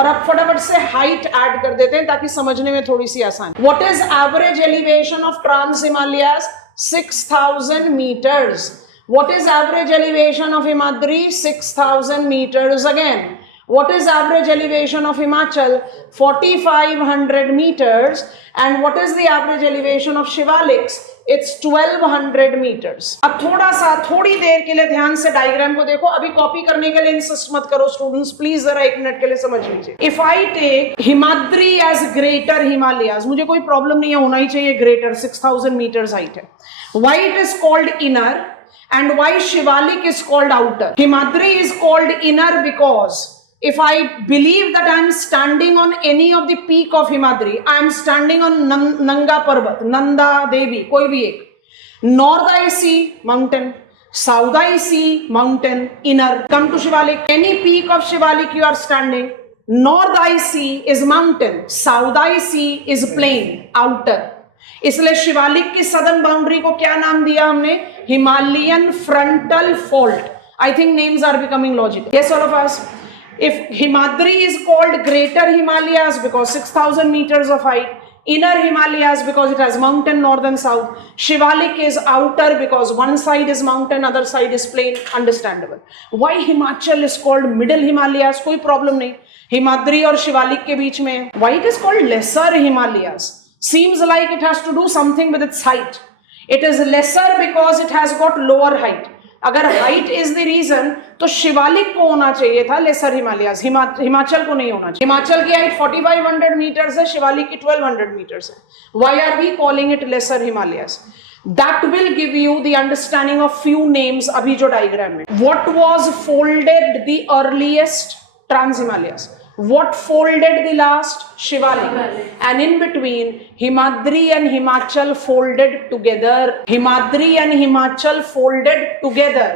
और अब फटाफट से हाइट ऐड कर देते हैं ताकि समझने में थोड़ी सी आसान। What is average elevation of trans Himalayas? 6000 meters. What is average elevation of Himadri? 6000 meters again. What is average elevation of Himachal? 4500 meters. And what is the average elevation of Shivaliks? It's 1200 meters. अब थोड़ी देर के लिए ध्यान से diagram को देखो। अभी copy करने के लिए इंसिस्ट मत करो स्टूडेंट्स, प्लीज जरा एक मिनट के लिए समझ लीजिए। If I take Himadri as greater Himalayas, मुझे कोई प्रॉब्लम नहीं है, होना ही चाहिए ग्रेटर, 6000 meters हाइट है। Why it is called inner and why Shivalik is called outer? Himadri is called inner because if I believe that I am standing on any of the peak of Himadri, I am standing on Nanga Parvat, Nanda Devi, koi bhi ek. North I see mountain, south I see mountain, inner. Come to Shivalik. Any peak of Shivalik you are standing, north I see is mountain, south I see is plain, outer. इसलिए शिवालिक की southern boundary को क्या नाम दिया हमने? Himalayan frontal fault. I think names are becoming logical. Yes all of us. If Himadri is called greater Himalayas because 6000 meters of height, inner Himalayas because it has mountain north and south, Shivalik is outer because one side is mountain, other side is plain, understandable. Why Himachal is called middle Himalayas? कोई problem नहीं, हिमाद्री और शिवालिक के बीच में। Why it is called lesser Himalayas? Seems like it has to do something with its height. It is lesser because it has got lower height. अगर height is the reason तो शिवालिक को होना चाहिए था lesser Himalayas, हिमाचल को नहीं होना चाहिए। हिमाचल की हाइट 4500 meters है, शिवालिक की 1200 meters है। Why are we calling it lesser Himalayas? That will give you the understanding of few names अभी जो डायग्राम में। What was folded the earliest? Trans Himalayas. What folded the last? Shivalik. And in between, Himadri and Himachal folded together. Himadri and Himachal folded together.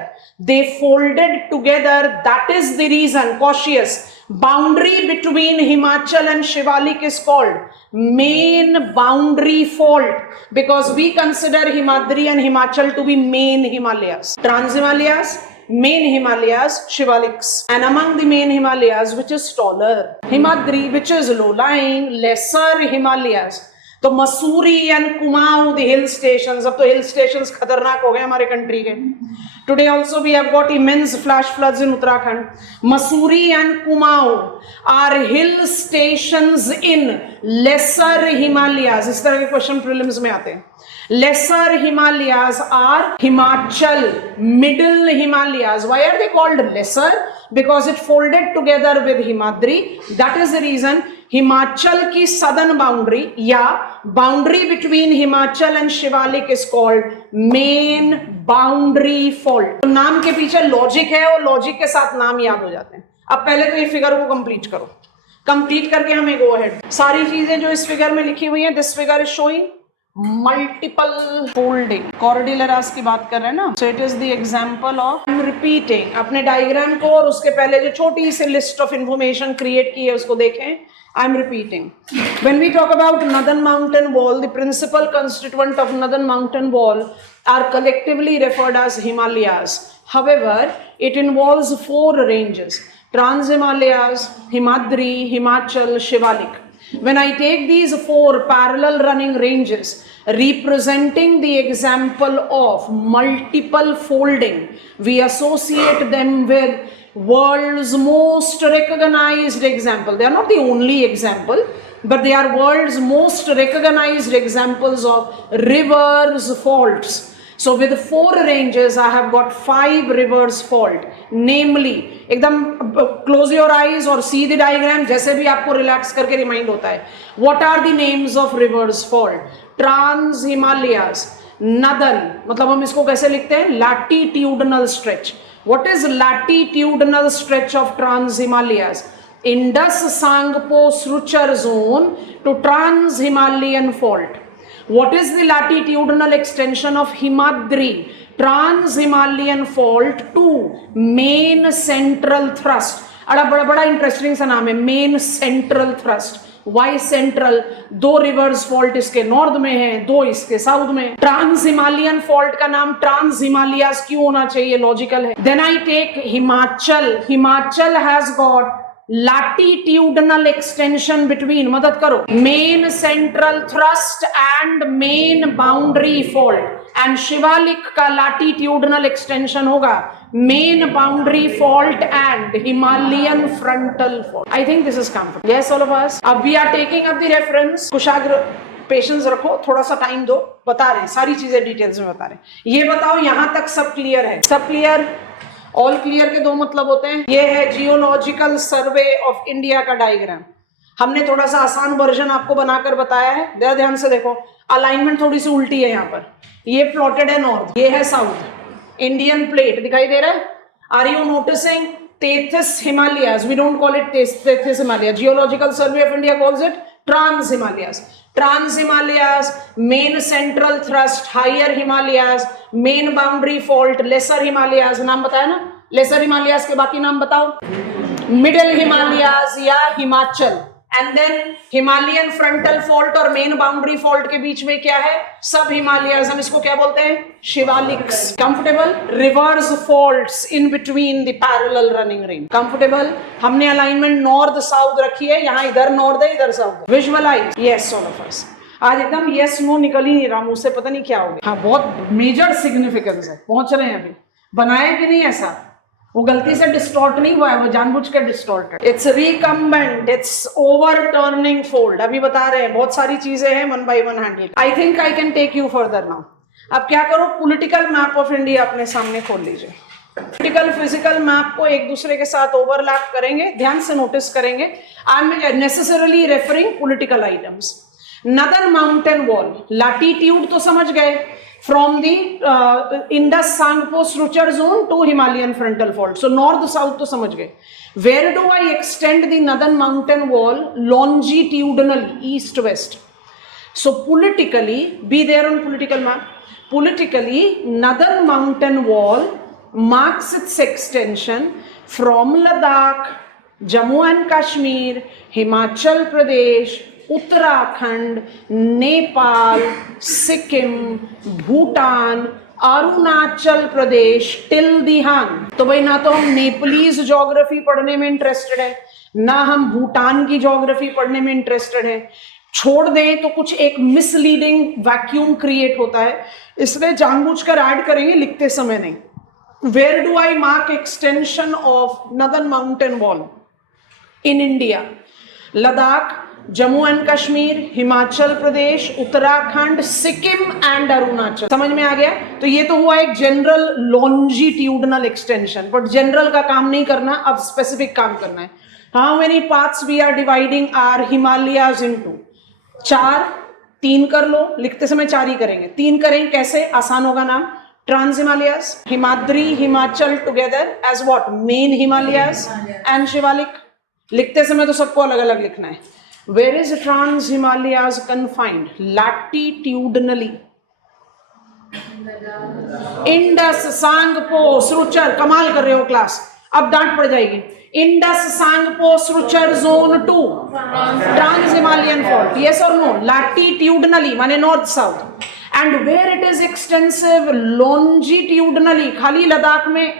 They folded together. That is the reason, cautious. Boundary between Himachal and Shivalik is called main boundary fault because we consider Himadri and Himachal to be main Himalayas. Trans Himalayas, main Himalayas, Shivaliks, and among the main Himalayas, which is taller, Himadri, which is low-lying, lesser Himalayas. तो Mussoorie and Kumaon the hill stations, अब तो hill stations खतरनाक हो गए हमारे country के। Today also we have got immense flash floods in Uttarakhand. Mussoorie and Kumaon are hill stations in lesser Himalayas. इस तरह के क्वेश्चन प्रीलिम्स में आते हैं। Lesser Himalayas are Himachal, middle Himalayas. Why are they called lesser? Because it folded together with Himadri. That is the reason Himachal की southern boundary या boundary between Himachal and Shivalik is called main boundary fault. तो नाम के पीछे लॉजिक है और लॉजिक के साथ नाम याद हो जाते हैं। अब पहले तो ये फिगर को कंप्लीट करो, कंप्लीट करके हमें गो अहेड। सारी चीजें जो इस फिगर में लिखी हुई हैं, this figure is showing multiple folding. Cordilleras की बात कर रहे हैं ना, so it is the example of repeating. अपने डायग्राम को और उसके पहले जो छोटी सी लिस्ट ऑफ इंफॉर्मेशन क्रिएट की है उसको देखें। I'm repeating. When we talk about Northern Mountain Wall, the principal constituent of Northern Mountain Wall are collectively referred as Himalayas. However, it involves 4 ranges: Trans-Himalayas, Himadri, Himachal, Shivalik. When I take these 4 parallel running ranges representing the example of multiple folding, we associate them with world's most recognized example. They are not the only example, but they are world's most recognized examples of rivers faults. So with 4 ranges, I have got 5 rivers fault. Namely, एकदम close your eyes और see the diagram, जैसे भी आपको relax करके remind होता है। What are the names of rivers fault? Trans Himalayas, Northern, मतलब हम इसको कैसे लिखते हैं? Latitudinal stretch. What is latitudinal stretch of Trans Himalayas? Indus Sangpo Sruchar zone to Trans Himalayan fault. What is the latitudinal extension of Himadri? Trans Himalayan fault to main central thrust. बड़ा interesting सा नाम है, main central thrust. Why central? 2 reverse fault इसके north में है, 2 इसके south में। Trans Himalayan fault का नाम ट्रांस हिमालयास क्यों होना चाहिए? लॉजिकल है। Then I take Himachal. Himachal has got latitudinal extension between, मदद करो, main central thrust and main boundary fault, and Shivalik का latitudinal extension होगा main boundary fault and Himalayan frontal fault. I think this is comfortable. Yes, all of us. अब we are taking up the reference. Kushagra patience रखो, थोड़ा सा time दो, बता रहे हैं सारी चीजें डिटेल्स में बता रहे हैं। ये बताओ यहां तक सब क्लियर है? सब क्लियर? ऑल क्लियर के दो मतलब होते हैं। ये है जियोलॉजिकल सर्वे ऑफ इंडिया का डायग्राम। हमने थोड़ा सा आसान वर्जन आपको बनाकर बताया है, ध्यान से देखो। अलाइनमेंट थोड़ी सी उल्टी है यहाँ पर। ये प्लॉटेड है नॉर्थ, ये है साउथ। इंडियन प्लेट दिखाई दे रहा है? Are you noticing? Tethys Himalayas, we don't call it Tethys Himalayas. Geological Survey of India calls it Trans Himalayas. Trans Himalayas, main central thrust, higher Himalayas, main boundary fault, lesser Himalayas. नाम बताया ना? Lesser Himalayas के बाकी नाम बताओ। Middle Himalayas या Himachal, and then Himalayan frontal fault और main boundary fault के बीच में क्या है? सब हिमालयाज। हम इसको क्या बोलते हैं? Shivaliks. Comfortable? Reverse faults in between the parallel running range. Comfortable? हमने अलाइनमेंट नॉर्थ साउथ रखी है, यहाँ इधर नॉर्थ है इधर south. Visualise? Yes all of us. आज एकदम यस नो निकल ही नहीं रहा मुझसे, पता नहीं क्या हो गया। हाँ, बहुत मेजर सिग्निफिकेंस है। पहुंच रहे हैं अभी। बनाया कि नहीं ऐसा? वो गलती से डिस्टॉर्ट नहीं हुआ है, वो जानबूझ के distorted. It's recumbent, it's overturning fold. अभी बता रहे हैं, बहुत सारी चीजें हैं, one by one handle. I think I can take you further now. अब क्या करो, पॉलिटिकल मैप ऑफ इंडिया अपने सामने खोल लीजिए। पॉलिटिकल फिजिकल मैप को एक दूसरे के साथ ओवरलैप करेंगे, ध्यान से नोटिस करेंगे। I am necessarily referring political items. Northern mountain wall, latitude तो समझ गए, from the Indus Sangpo structure zone to Himalayan frontal fault. So north south तो समझ गए। Where do I extend the northern mountain wall? Longitudinally, east west. So politically, be there on political map. Politically, northern mountain wall marks its extension from Ladakh, Jammu and Kashmir, Himachal Pradesh, Uttarakhand, Nepal, Sikkim, Bhutan, Arunachal Pradesh till Dihang. तो भाई ना तो हम Nepalese geography पढ़ने में interested है, ना हम भूटान की ज्योग्राफी पढ़ने में इंटरेस्टेड है। छोड़ दें तो कुछ एक मिसलीडिंग वैक्यूम क्रिएट होता है, इसलिए जानबूझकर ऐड करेंगे, लिखते समय नहीं। Where do I mark extension of northern mountain wall in India? Ladakh, Jammu and Kashmir, Himachal Pradesh, Uttarakhand, Sikkim and Arunachal. समझ में आ गया? तो ये तो हुआ एक general longitudinal extension, but general का काम नहीं करना, अब स्पेसिफिक काम करना है। How many parts we are dividing our Himalayas into? 4। 3 कर लो, लिखते समय 4 ही करेंगे। 3 करें कैसे? आसान होगा नाम। Trans Himalayas, Himadri, Himachal together as what? Main Himalayas and Shivalik. लिखते समय तो सबको अलग अलग लिखना है। Where is Trans Himalayas confined? Latitudinally. Indus, Tsangpo, suture. कमाल कर रहे हो क्लास, अब डांट पड़ जाएगी। Indus, Tsangpo, suture zone 2, trans Himalayan fault. Yes और नो? लैटिट्यूडनली माने north south. And where it is extensive? Longitudinally, खाली लद्दाख में।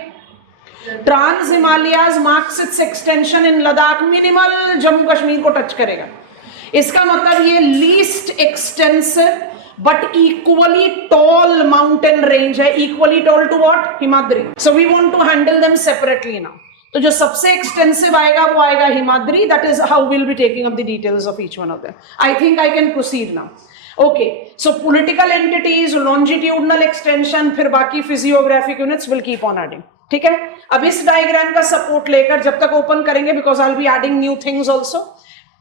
Trans Himalayas marks its extension in Ladakh, minimal Jammu Kashmir को टच करेगा। इसका मतलब ये least extensive but equally tall mountain range है। Equally tall to what? Himadri. So we want to handle them separately now. तो जो सबसे एक्सटेंसिव आएगा वो आएगा Himadri. That is how will be taking up the details of each one of them. I think I can proceed now. Okay, so political entities, longitudinal extension, फिर बाकी physiographic units will keep on adding. ठीक है? अब इस diagram का support लेकर जब तक ओपन करेंगे, because I will be adding new things also,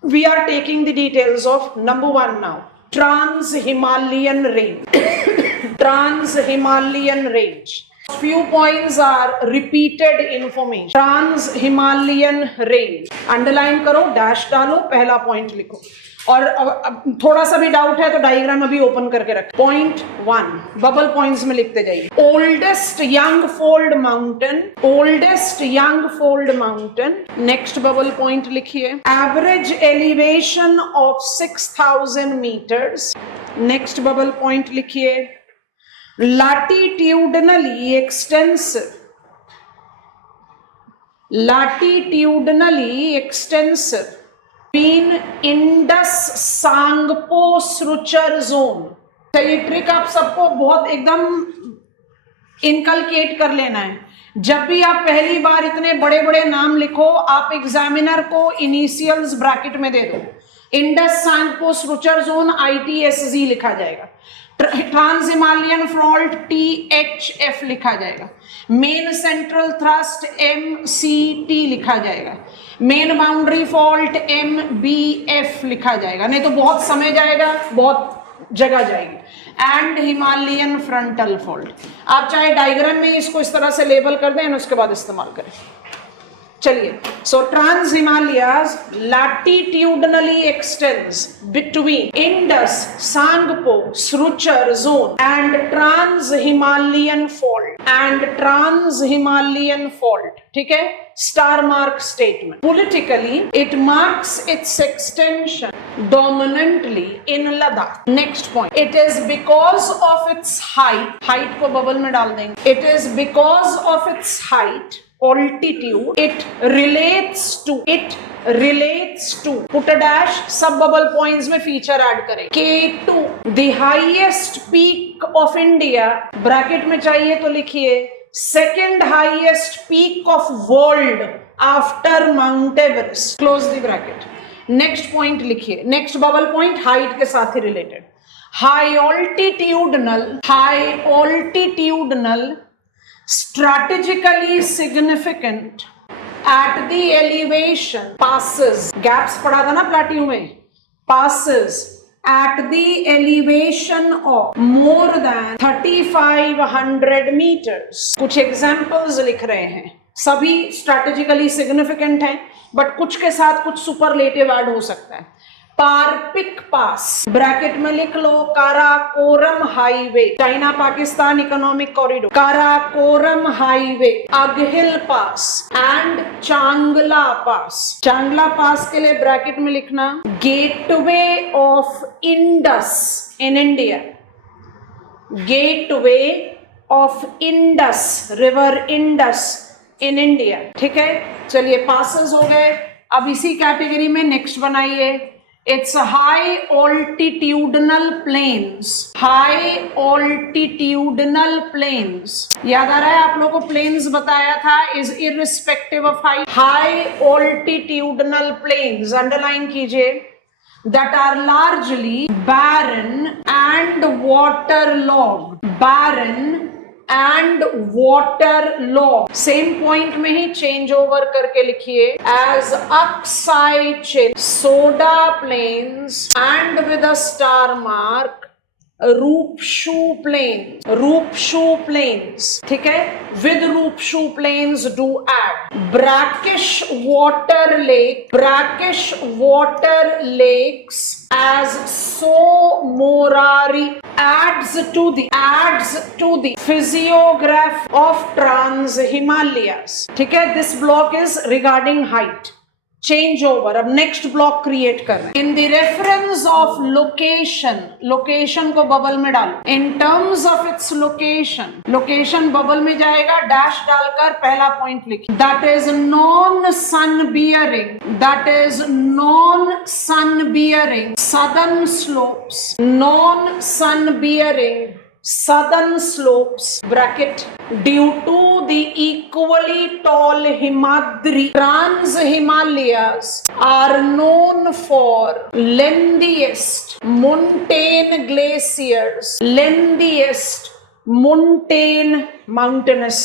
we are taking the details of number 1 now, trans Himalayan range. Trans Himalayan range, few points are repeated information. Trans Himalayan range, underline करो, dash डालो, पहला point लिखो। और अब थोड़ा सा भी डाउट है तो डायग्राम अभी ओपन करके रख। पॉइंट 1 बबल पॉइंट्स में लिखते जाइए। Oldest young fold mountain, oldest young fold mountain. Next bubble point लिखिए, average elevation of 6000 meters. Next bubble point लिखिए, latitudinally extensive, latitudinally extensive between Indus Tsangpo suture zone. ये trick आप सबको बहुत एकदम इनकलकेट कर लेना है। जब भी आप पहली बार इतने बड़े बड़े नाम लिखो, आप एग्जामिनर को इनिशियल्स ब्रैकेट में दे दो। Indus Tsangpo suture zone ITSZ लिखा जाएगा, ट्रांस हिमालयन फॉल्ट THF लिखा जाएगा, मेन सेंट्रल थ्रस्ट MCT लिखा जाएगा, मेन बाउंड्री फॉल्ट MBF लिखा जाएगा, नहीं तो बहुत समय जाएगा, बहुत जगह जाएगी, एंड हिमालयन फ्रंटल फॉल्ट। आप चाहे डायग्राम में इसको इस तरह से लेबल कर दें, उसके बाद इस्तेमाल करें। चलिए, so trans Himalayas latitudinally extends between Indus Tsangpo suture zone and trans Himalayan fault ठीक है, star mark statement. Politically it marks its extension dominantly in Ladakh। Next point, it is because of its height को bubble में डाल देंगे। It is because of its height, altitude, it relates to put a dash, सब bubble points में feature add करें। K2 the highest peak of India, bracket में चाहिए तो लिखिए second highest peak of world after Mount Everest, close the bracket। Next point लिखिए, next bubble point height के साथ ही related, high altitudinal strategically significant at the elevation, passes, gaps पढ़ा था ना प्लाट्यू में, passes at the elevation of more than 3500 meters। कुछ examples लिख रहे हैं, सभी स्ट्रैटेजिकली सिग्निफिकेंट हैं, बट कुछ के साथ कुछ सुपरलेटिव ऐड हो सकता है। पारपिक पास, ब्रैकेट में लिख लो Karakoram highway, China Pakistan economic corridor, Karakoram highway, Aghil pass and Changla pass. Changla pass के लिए ब्रैकेट में लिखना gateway of Indus in India, gateway of Indus, river Indus in India. ठीक है, चलिए पासेस हो गए। अब इसी कैटेगरी में नेक्स्ट बनाइए, it's high altitudinal plains, high altitudinal plains. याद आ रहा है आप लोगों को प्लेन्स बताया था is irrespective of height. High altitudinal plains underline कीजिए, that are largely barren and waterlogged, barren and waterlogged। Same point में ही चेंज ओवर करके लिखिए as Aksai Chin, soda plains and with a star mark Rupshu plain, Rupshu plains. ठीक है, with Rupshu plains do add brackish water lake, brackish water lakes as Tso Morari adds to the physiograph of trans Himalayas। ठीक है, this block is regarding height। Change over, अब next block create कर रहे हैं। In the reference of location, location को bubble में डालो। In terms of its location, location bubble में जाएगा, डैश डालकर पहला पॉइंट लिखिए, that is non sun bearing, that is non sun bearing southern slopes, non sun bearing southern slopes bracket due to the equally tall Himadri, trans Himalayas are known for lengthiest montane glaciers, lengthiest montane mountainous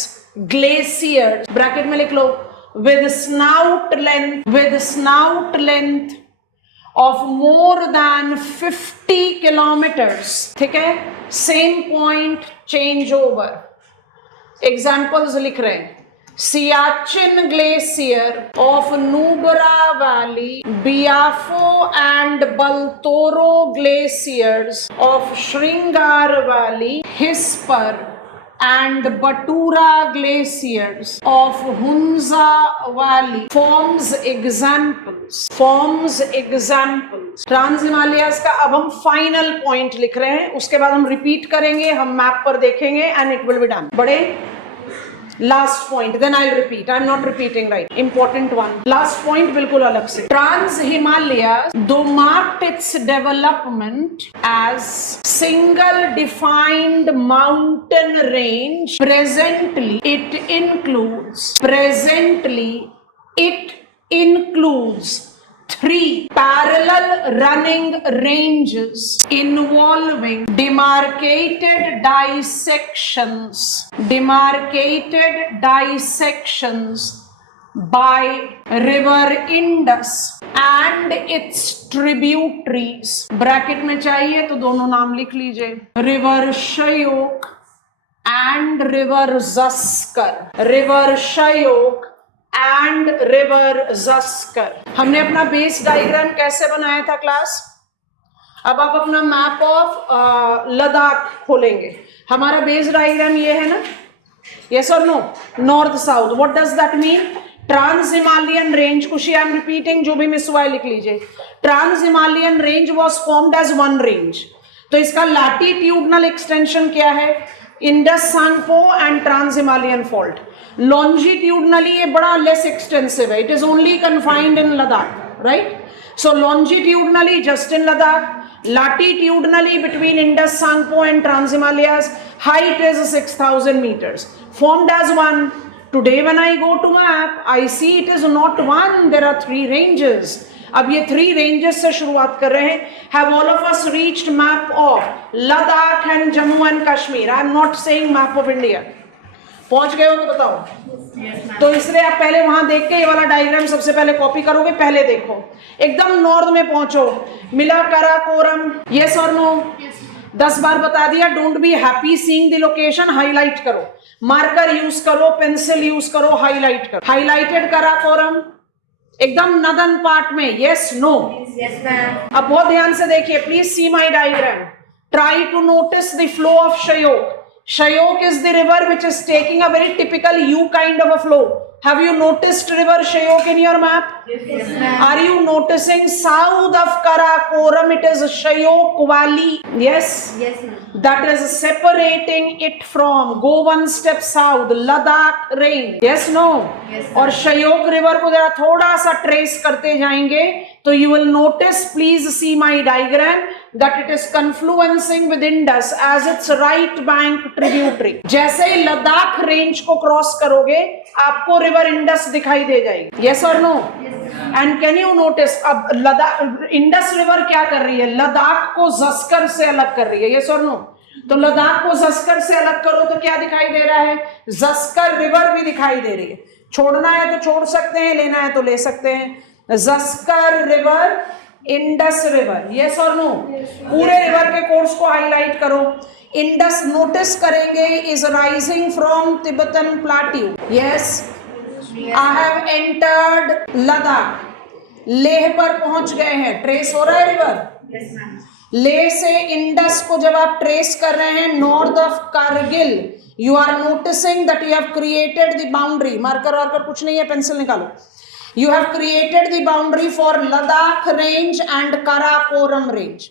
glaciers bracket में लिख लो with snout length of more than 50 kilometers। ठीक है, same point change over. Examples लिख रहे हैं, Siachen glacier of Nubra valley, Biafo and Baltoro glaciers of Shringar valley, Hispar and Batura glaciers of Hunza Valley forms examples, trans Himalayas का। अब हम फाइनल पॉइंट लिख रहे हैं, उसके बाद हम रिपीट करेंगे, हम मैप पर देखेंगे and it will be done. बड़े last point, then I repeat, I am not repeating, right, important one, last point बिल्कुल अलग से. Trans Himalaya to marked its development as single defined mountain range. Presently it includes 3 parallel running ranges involving demarcated dissections by river Indus and its tributaries. Bracket में चाहिए तो दोनों नाम लिख लीजिए, river Shyok and river Zaskar. River Shyok and river Zaskar. हमने अपना base diagram कैसे बनाया था क्लास? अब आप अपना मैप ऑफ लद्दाख खोलेंगे. हमारा बेस डायग्राम ये है ना, यस और no, north south. What does that mean? Trans Himalayan range, Khushi I am repeating, जो भी मिस हुआ है लिख लीजिए. Trans Himalayan range was formed as one range. तो इसका लैटिट्यूडनल एक्सटेंशन क्या है? Indus Tsangpo and trans Himalayan fault. Longitudinally ये बड़ा लेस एक्सटेंसिव है, it is only confined in Ladakh, right? So longitudinally just in Ladakh, latitudinally between Indus Sangpo and Trans Himalayas, height is 6,000 meters, formed as one. Today when I go to map, I see it is not one, there are 3 ranges. अब ये 3 ranges से शुरुआत कर रहे हैं. Have all of us reached map of Ladakh and Jammu and Kashmir? I am not saying map of India. पहुंच गए हो तो बताओ. तो इसलिए आप पहले वहां देख के ये वाला डायग्राम सबसे पहले कॉपी करोगे. पहले देखो, एकदम नॉर्थ में पहुंचो, मिला काराकोरम. यस और नो? 10 बार बता दिया. Don't be happy seeing the location, highlight करो, मार्कर यूज करो, पेंसिल यूज करो, हाईलाइट करो. हाईलाइटेड काराकोरम एकदम नदन पार्ट में. Yes no? Yes ma'am. अब बहुत ध्यान से देखिए, please see my diagram. Try to notice the flow of Shyok. Shyok is the river which is taking a very typical U kind of a flow. Have you noticed river Shyok in your map? Yes, ma'am. Are you noticing south of Karakoram it is Shyok Valley? Yes? Yes, ma'am. That is separating it from, go one step south, Ladakh range. Yes, no? Yes, और Shyok river को जरा थोड़ा सा trace करते जाएंगे तो you will notice, please see my diagram, that it is confluencing with Indus as its right bank tributary. जैसे ही लद्दाख रेंज को क्रॉस करोगे आपको रिवर इंडस दिखाई दे जाएगी. यस और no? And can you notice, अब लद्दाख इंडस रिवर क्या कर रही है? लद्दाख को जस्कर से अलग कर रही है. यस और नो? तो लद्दाख को जस्कर से अलग करो तो क्या दिखाई दे रहा है? जस्कर रिवर भी दिखाई दे रही है. छोड़ना है तो छोड़ सकते हैं, लेना है तो ले सकते हैं. Zanskar river, Indus river. Yes और नो? पूरे रिवर के कोर्स को हाईलाइट करो. इंडस नोटिस करेंगे is rising from Tibetan plateau. Yes, I have entered Ladakh. Leh पर पहुंच गए हैं. ट्रेस हो रहा है रिवर. लेह से इंडस को जब आप ट्रेस कर रहे हैं north of Kargil, you are noticing that you have created the boundary. Marker वार्कर कुछ नहीं है, पेंसिल निकालो. You have created the boundary for Ladakh range and Karakoram range.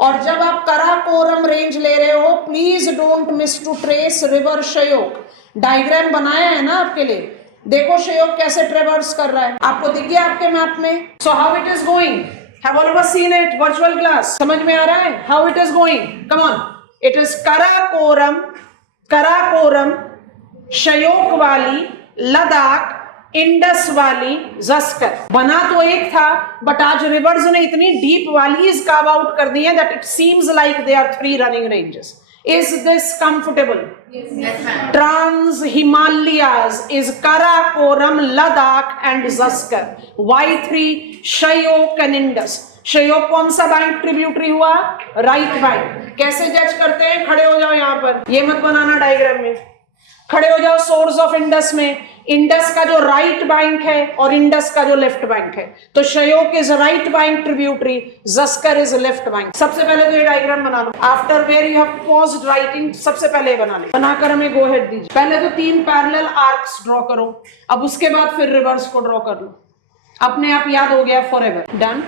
और जब आप कराकोरम रेंज ले रहे हो, please don't miss to trace river Shyok. Diagram बनाया है ना आपके लिए, देखो श्योक कैसे ट्रेवर्स कर रहा है. आपको दिख गया आपके मैप में? So how it is going? Have all of us seen it? Virtual class समझ में आ रहा है how it is going? Come on. It is Karakoram, Shyok वाली, लद्दाख, इंडस वाली, जस्कर. बना तो एक था, बट आज रिवर्स ने इतनी डीप वैलीज कार्व आउट कर दी है that it seems like they are 3 running ranges. Is this comfortable? Trans Himalayas is Karakoram, Ladakh and Zaskar. Why 3? Shyok and Indus. Shyok कौन सा बैंक ट्रिब्यूटरी हुआ? Right bank. कैसे जज करते हैं? खड़े हो जाओ यहाँ पर, ये मत बनाना डायग्राम में. खड़े हो जाओ सोर्स ऑफ इंडस में. इंडस का जो राइट बैंक है और इंडस का जो लेफ्ट बैंक है, तो Shyok is right bank tributary, Zaskar is left bank. सबसे पहले तो ये डायग्राम बना लो. After where you have paused writing, सबसे पहले बना लो. बनाकर हमें गो हेड दीजिए. पहले तो 3 पैरेलल आर्क्स ड्रॉ करो. अब उसके बाद फिर रिवर्स को ड्रॉ कर लो. अपने आप याद हो गया forever. Done.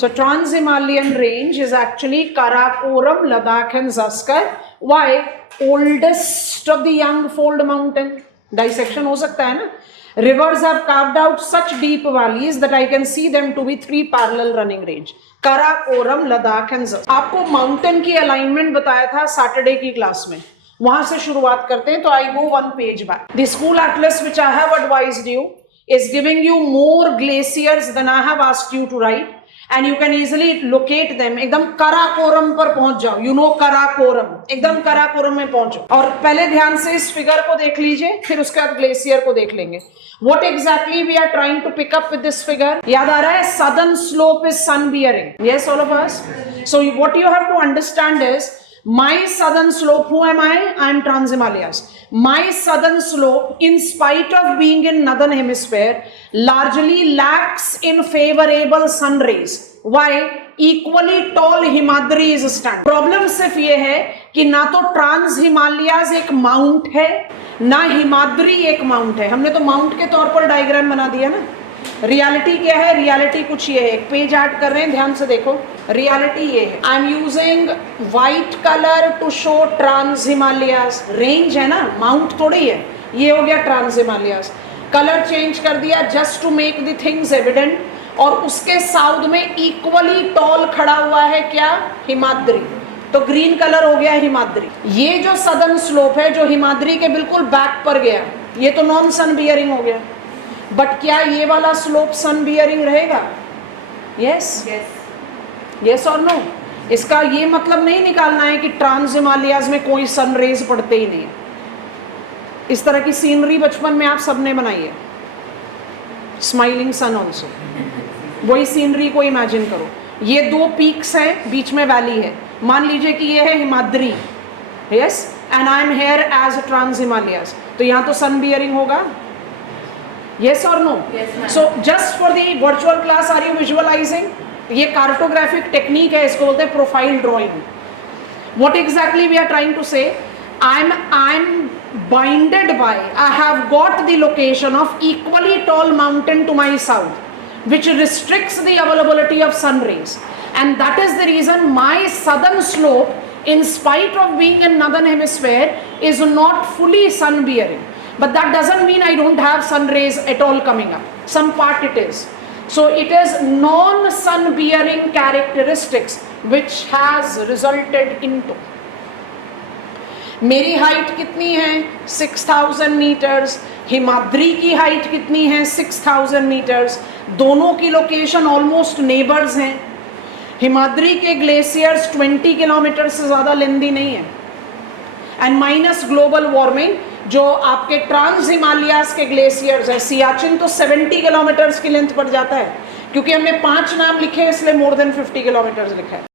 So Trans-Himalayan range is actually Karakoram, Ladakh and Zaskar. Why? Oldest of the young fold mountain. Dissection हो सकता है ना. Rivers have carved out such deep valleys that I can see them to be 3 parallel running range. Karakoram, Ladakh and ज़र. आपको mountain की alignment बताया था Saturday की क्लास में, वहां से शुरुआत करते हैं. तो आई गो 1 page back. The school Atlas which I have advised you is giving you more glaciers than I have asked you to write, and you can easily locate them. एकदम कराकोरम पर पहुंच जाओ. You know कराकोरम, एकदम कराकोरम में पहुंचो. और पहले ध्यान से इस फिगर को देख लीजिए, फिर उसके बाद ग्लेशियर को देख लेंगे. What exactly we are trying to pick up with this figure? याद आ रहा है? Southern slope is sun bearing. Yes, all of us. So what you have to understand is my southern slope, who am I? I am Trans-Himalayas. My southern slope, in spite of being in northern hemisphere, largely lacks in favorable sun rays. Why? Equally tall Himadri is stand. Problem सिर्फ ये है कि ना तो trans Himalayas एक mount है, ना हिमाद्री एक माउंट है. हमने तो माउंट के तौर पर डायग्राम बना दिया ना. रियलिटी क्या है? रियलिटी कुछ ये है. एक पेज ऐड कर रहे हैं, ध्यान से देखो. रियलिटी ये है. I am using white colour to show trans Himalayas. Range है ना, माउंट थोड़ी है. ये हो गया ट्रांस हिमालयाज. कलर चेंज कर दिया just to make the things evident. और उसके साउथ में इक्वली टॉल खड़ा हुआ है क्या? हिमाद्री. तो ग्रीन कलर हो गया हिमाद्री. ये जो सदर्न स्लोप है जो हिमाद्री के बिल्कुल बैक पर गया, ये तो नॉन सन बियरिंग हो गया. बट क्या ये वाला स्लोप सन बियरिंग रहेगा? यस, यस और नो. इसका ये मतलब नहीं निकालना है कि ट्रांस हिमालयाज में कोई सन रेज पड़ते ही नहीं. इस तरह की सीनरी बचपन में आप सबने बनाई है. स्माइलिंग सन ऑल्सो. वही सीनरी को इमेजिन करो. ये 2 पीक्स हैं, बीच में वैली है. मान लीजिए कि ये है Himadri, yes, and I am here as trans Himalayas. तो यहाँ तो सन बियरिंग होगा. Yes or no? Yes, ma'am. So just for the virtual class, are you visualizing? ये कार्टोग्राफिक टेक्निक है, इसको बोलते हैं profile drawing. What exactly we are trying to say? I'm binded by, I have got the location of equally tall mountain to my south, which restricts the availability of sun rays, and that is the reason my southern slope, in spite of being in northern hemisphere, is not fully sun bearing. But that doesn't mean I don't have sun rays at all coming up. Some part it is. So it is non-sun bearing characteristics which has resulted into. मेरी height कितनी है? 6000 metres. Himadri की height कितनी है? 6000 metres. दोनों की location almost neighbours हैं. हिमाद्री के ग्लेशियर्स 20 किलोमीटर से ज़्यादा लेंदी नहीं है. एंड माइनस ग्लोबल वार्मिंग, जो आपके ट्रांस हिमालयाज के ग्लेशियर्स है, सियाचिन तो 70 किलोमीटर्स की लेंथ पर जाता है. क्योंकि हमने 5 नाम लिखे इसलिए मोर देन 50 किलोमीटर्स लिखा है.